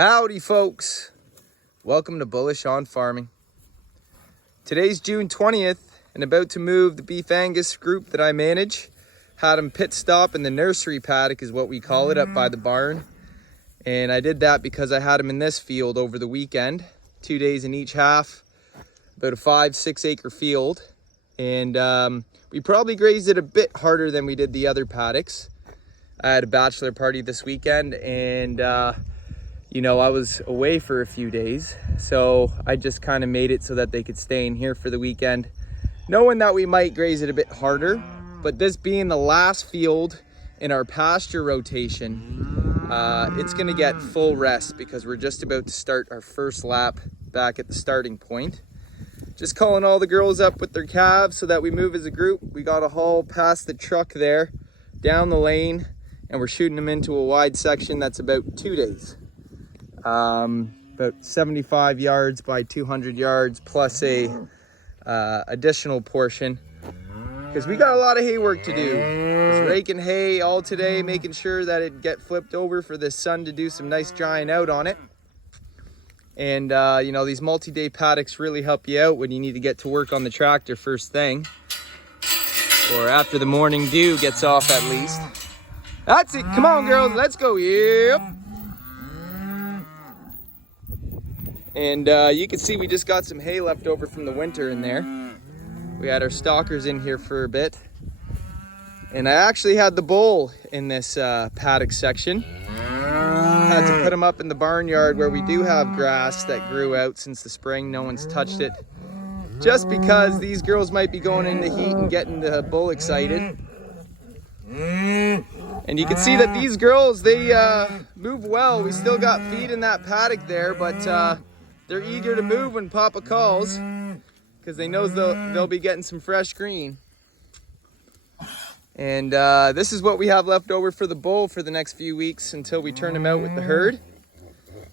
Howdy folks, welcome to Bullish on Farming. Today's June 20th and about to move the beef Angus group that I manage. Had them pit stop in the nursery paddock is what we call it, up by the barn. And I did that because I had them in this field over the weekend, 2 days in each half, about a 5-6 acre field. And we probably grazed it a bit harder than we did the other paddocks. I had a bachelor party this weekend and you know, I was away for a few days, so I just kind of made it so that they could stay in here for the weekend, knowing that we might graze it a bit harder. But this being the last field in our pasture rotation, it's gonna get full rest because we're just about to start our first lap back at the starting point. Just calling all the girls up with their calves so that we move as a group. We got a haul past the truck there, down the lane, and we're shooting them into a wide section that's about 2 days. About 75 yards by 200 yards plus a additional portion because we got a lot of hay work to do. Just raking hay all today, making sure that it get flipped over for the sun to do some nice drying out on it. And you know, these multi-day paddocks really help you out when you need to get to work on the tractor first thing, or after the morning dew gets off at least. That's it, come on girls, let's go. Yep. And you can see we just got some hay left over from the winter in there. We had our stalkers in here for a bit. And I actually had the bull in this paddock section. Had to put him up in the barnyard where we do have grass that grew out since the spring. No one's touched it. Just because these girls might be going into heat and getting the bull excited. And you can see that these girls, they move well. We still got feed in that paddock there, but they're eager to move when Papa calls because they know they'll be getting some fresh green. And this is what we have left over for the bull for the next few weeks until we turn him out with the herd.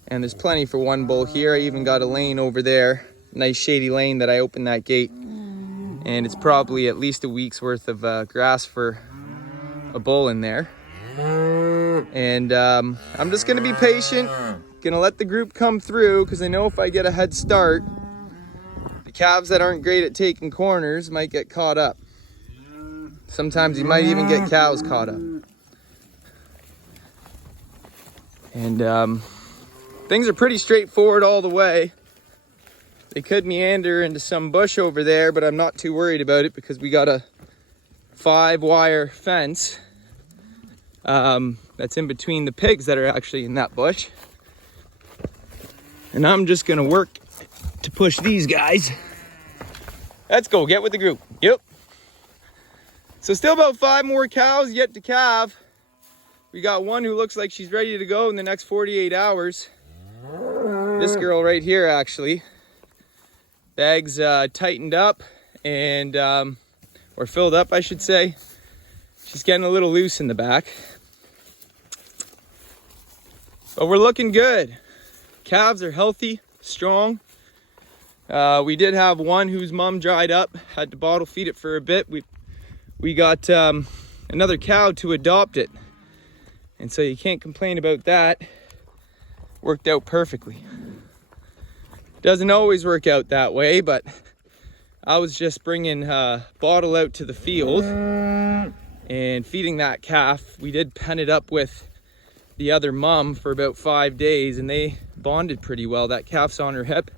And there's plenty for one bull here. I even got a lane over there, nice shady lane that I opened that gate. And it's probably at least a week's worth of grass for a bull in there. And I'm just gonna be patient, gonna let the group come through because I know if I get a head start, the calves that aren't great at taking corners might get caught up. Sometimes you might even get cows caught up. And things are pretty straightforward all the way. They could meander into some bush over there, but I'm not too worried about it because we got a 5-wire fence that's in between the pigs that are actually in that bush. And I'm just gonna work to push these guys. Let's go, get with the group. Yep. So still about 5 more cows yet to calve. We got one who looks like she's ready to go in the next 48 hours. This girl right here actually. Bags tightened up and, or filled up I should say. She's getting a little loose in the back. But we're looking good. Calves are healthy, strong. We did have one whose mom dried up, had to bottle feed it for a bit. We got another cow to adopt it. And so you can't complain about that. Worked out perfectly. Doesn't always work out that way, but I was just bringing bottle out to the field and feeding that calf. We did pen it up with the other mom for about 5 days and they bonded pretty well. That calf's on her hip.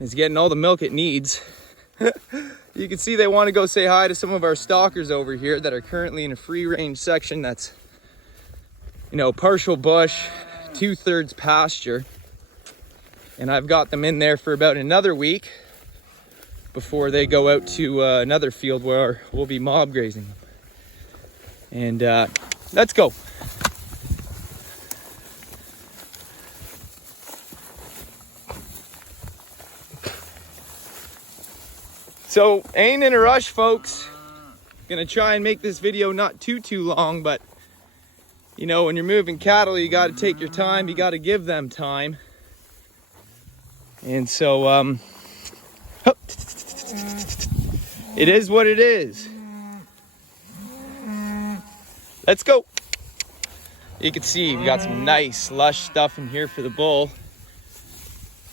It's getting all the milk it needs. You can see they want to go say hi to some of our stalkers over here that are currently in a free range section that's, you know, partial bush, 2/3 pasture. And I've got them in there for about another week before they go out to another field where we'll be mob grazing them. And let's go. So ain't in a rush, folks. Gonna try and make this video not too long, but you know, when you're moving cattle, you gotta take your time, you gotta give them time. And so it is what it is. Let's go. You can see we got some nice lush stuff in here for the bull.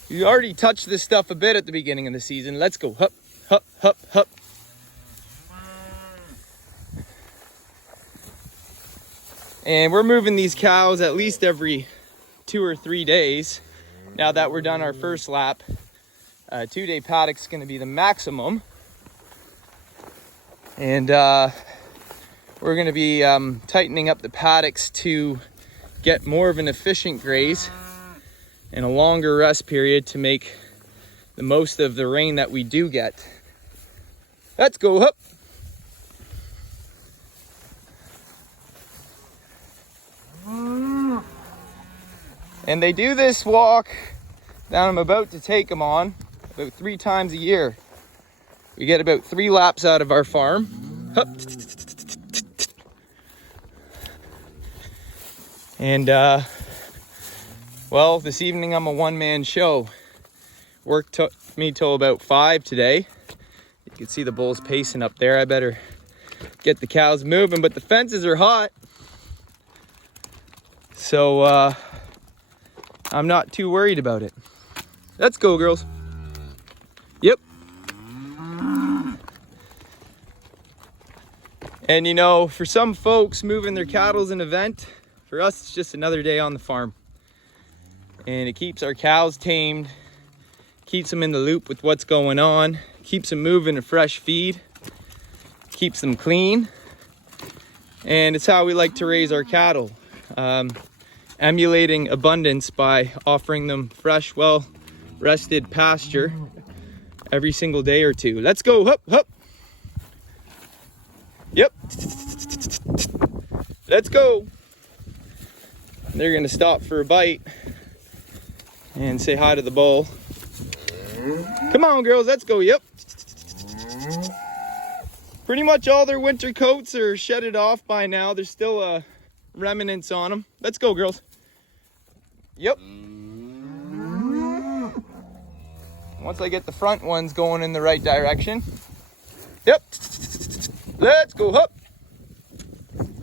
You already touched this stuff a bit at the beginning of the season. Let's go. Hup, hup, hup, hup. And we're moving these cows at least every 2 or 3 days. Now that we're done our first lap, 2-day paddock's gonna be the maximum. And we're gonna be tightening up the paddocks to get more of an efficient graze and a longer rest period to make the most of the rain that we do get. Let's go up. And they do this walk that I'm about to take them on about 3 times a year. We get about 3 laps out of our farm. Hup. And well, this evening I'm a one-man show. Work took me till about 5 today. You can see the bulls pacing up there. I better get the cows moving, but the fences are hot. So I'm not too worried about it. Let's go, girls. Yep. And you know, for some folks, moving their cattle's an event. For us, it's just another day on the farm. And it keeps our cows tamed, keeps them in the loop with what's going on, keeps them moving a fresh feed, keeps them clean. And it's how we like to raise our cattle. Emulating abundance by offering them fresh, well-rested pasture every single day or 2. Let's go, hup, hup. Yep. Let's go. They're gonna stop for a bite and say hi to the bull. Come on, girls, let's go, yep. Pretty much all their winter coats are shedded off by now. There's still remnants on them. Let's go, girls. Yep. Once I get the front ones going in the right direction. Yep. Let's go, hup.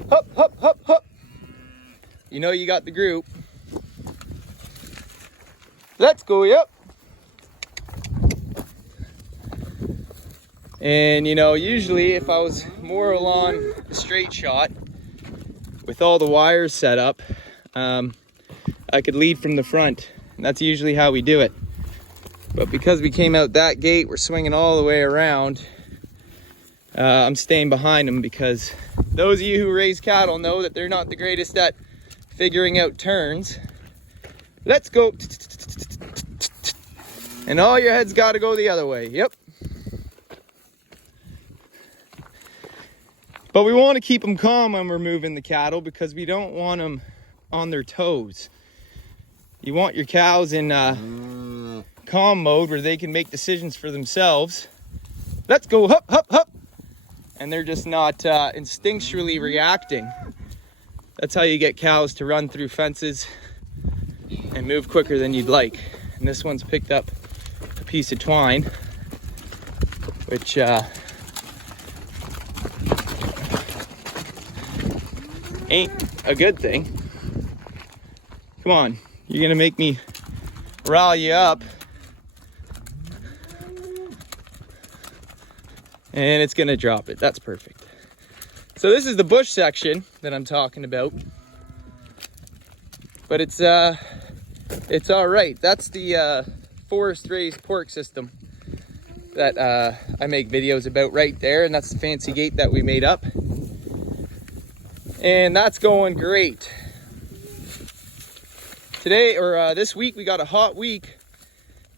Hup, hup, hup, hup. You know you got the group. Let's go, yep. And you know, usually if I was more along a straight shot with all the wires set up, I could lead from the front, and that's usually how we do it. But because we came out that gate, we're swinging all the way around. I'm staying behind them because those of you who raise cattle know that they're not the greatest at figuring out turns. Let's go. And all your heads got to go the other way. Yep. But we want to keep them calm when we're moving the cattle because we don't want them on their toes. You want your cows in calm mode where they can make decisions for themselves. Let's go, hup, hup, hup. And they're just not instinctually reacting. That's how you get cows to run through fences and move quicker than you'd like. And this one's picked up a piece of twine, which ain't a good thing. Come on, you're gonna make me rile you up. And it's gonna drop it. That's perfect. So this is the bush section that I'm talking about. But it's all right. That's the forest raised pork system that I make videos about right there, and that's the fancy gate that we made up. And that's going great. Today, or this week, we got a hot week.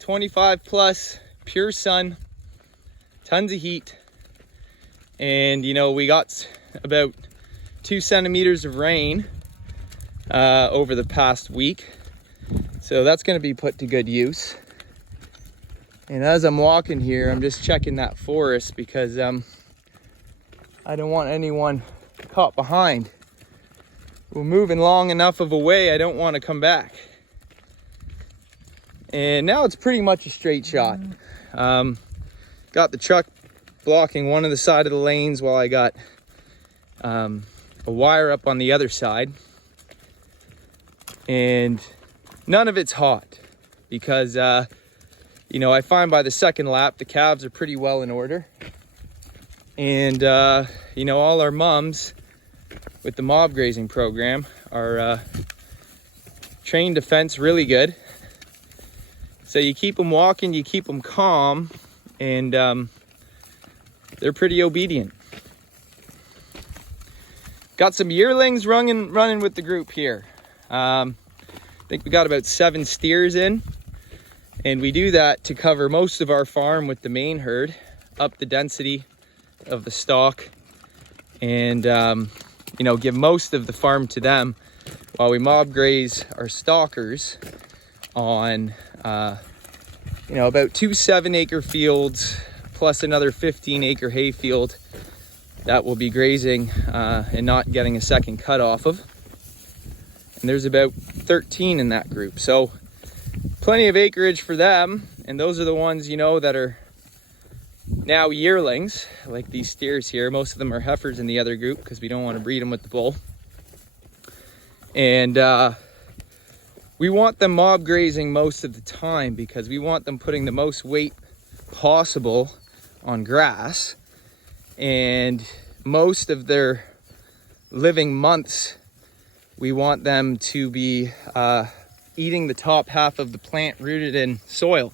25 plus, pure sun, tons of heat. And you know, we got about 2 centimeters of rain over the past week. So that's gonna be put to good use. And as I'm walking here, I'm just checking that forest because I don't want anyone caught behind. We're moving long enough of a way, I don't want to come back. And now it's pretty much a straight shot. Got the truck blocking one of the side of the lanes while I got a wire up on the other side. And none of it's hot because, you know, I find by the second lap, the calves are pretty well in order. And, you know, all our mums with the mob grazing program are trained to fence really good. So you keep them walking, you keep them calm, and they're pretty obedient. Got some yearlings running with the group here. I think we got about 7 steers in, and we do that to cover most of our farm with the main herd, up the density of the stock, and you know, give most of the farm to them while we mob graze our stalkers on you know, about 2 7-acre fields plus another 15-acre hay field that we'll be grazing and not getting a second cut off of. And there's about 13 in that group, so plenty of acreage for them. And those are the ones, you know, that are now yearlings, like these steers here. Most of them are heifers in the other group because we don't want to breed them with the bull. And we want them mob grazing most of the time because we want them putting the most weight possible on grass. And most of their living months, we want them to be eating the top half of the plant rooted in soil,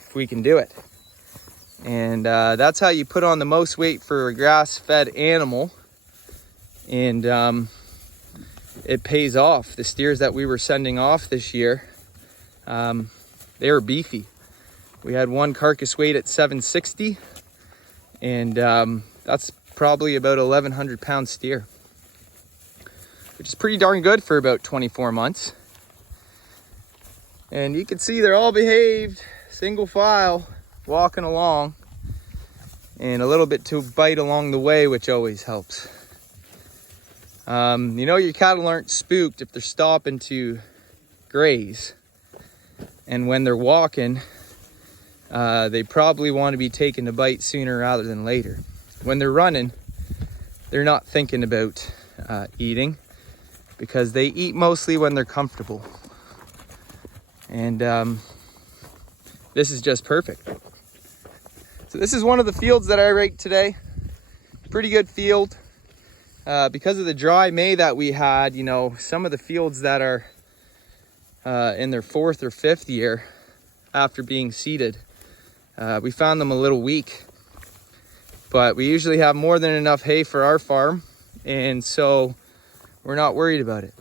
if we can do it. And that's how you put on the most weight for a grass-fed animal. And it pays off. The steers that we were sending off this year, they were beefy. We had one carcass weight at 760, and that's probably about 1,100 pound steer, which is pretty darn good for about 24 months. And you can see they're all behaved, single file, walking along, and a little bit to bite along the way, which always helps. You know, your cattle aren't spooked if they're stopping to graze, and when they're walking, they probably want to be taken to bite sooner rather than later. When they're running, they're not thinking about eating because they eat mostly when they're comfortable. And this is just perfect. So this is one of the fields that I raked today. Pretty good field. Because of the dry May that we had, you know, some of the fields that are in their 4th or 5th year after being seeded, we found them a little weak. But we usually have more than enough hay for our farm, and so we're not worried about it.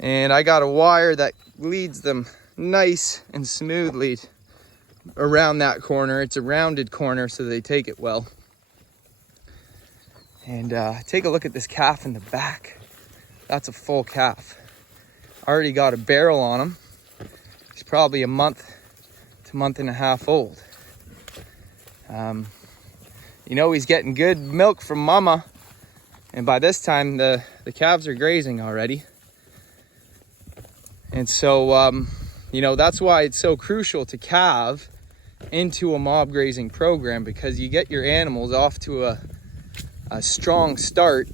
And I got a wire that leads them nice and smoothly around that corner. It's a rounded corner, so they take it well. And take a look at this calf in the back. That's a full calf. Already got a barrel on him. He's probably a month to month and a half old. You know, he's getting good milk from mama, and by this time the calves are grazing already. And so you know, that's why it's so crucial to calve into a mob grazing program, because you get your animals off to a strong start,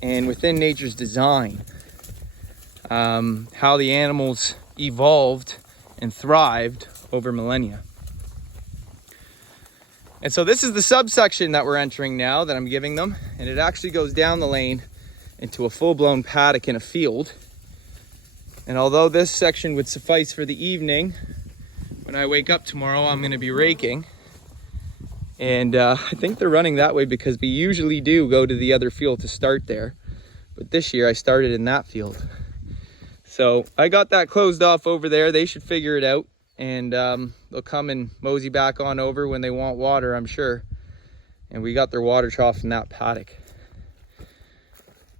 and within nature's design, how the animals evolved and thrived over millennia. And so this is the subsection that we're entering now that I'm giving them, and it actually goes down the lane into a full-blown paddock in a field. And although this section would suffice for the evening, when I wake up tomorrow, I'm going to be raking. And I think they're running that way because we usually do go to the other field to start there. But this year I started in that field. So I got that closed off over there. They should figure it out. And they'll come and mosey back on over when they want water, I'm sure. And we got their water trough in that paddock.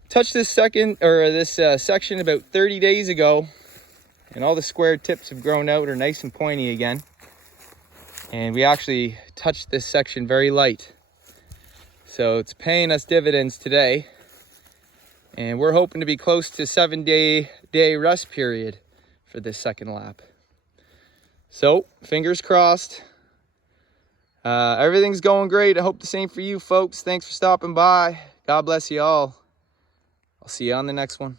Touched this section about 30 days ago, and all the square tips have grown out, are nice and pointy again. And we actually touched this section very light. So it's paying us dividends today. And we're hoping to be close to 7-day rest period for this second lap. So, fingers crossed. Everything's going great. I hope the same for you folks. Thanks for stopping by. God bless you all. I'll see you on the next one.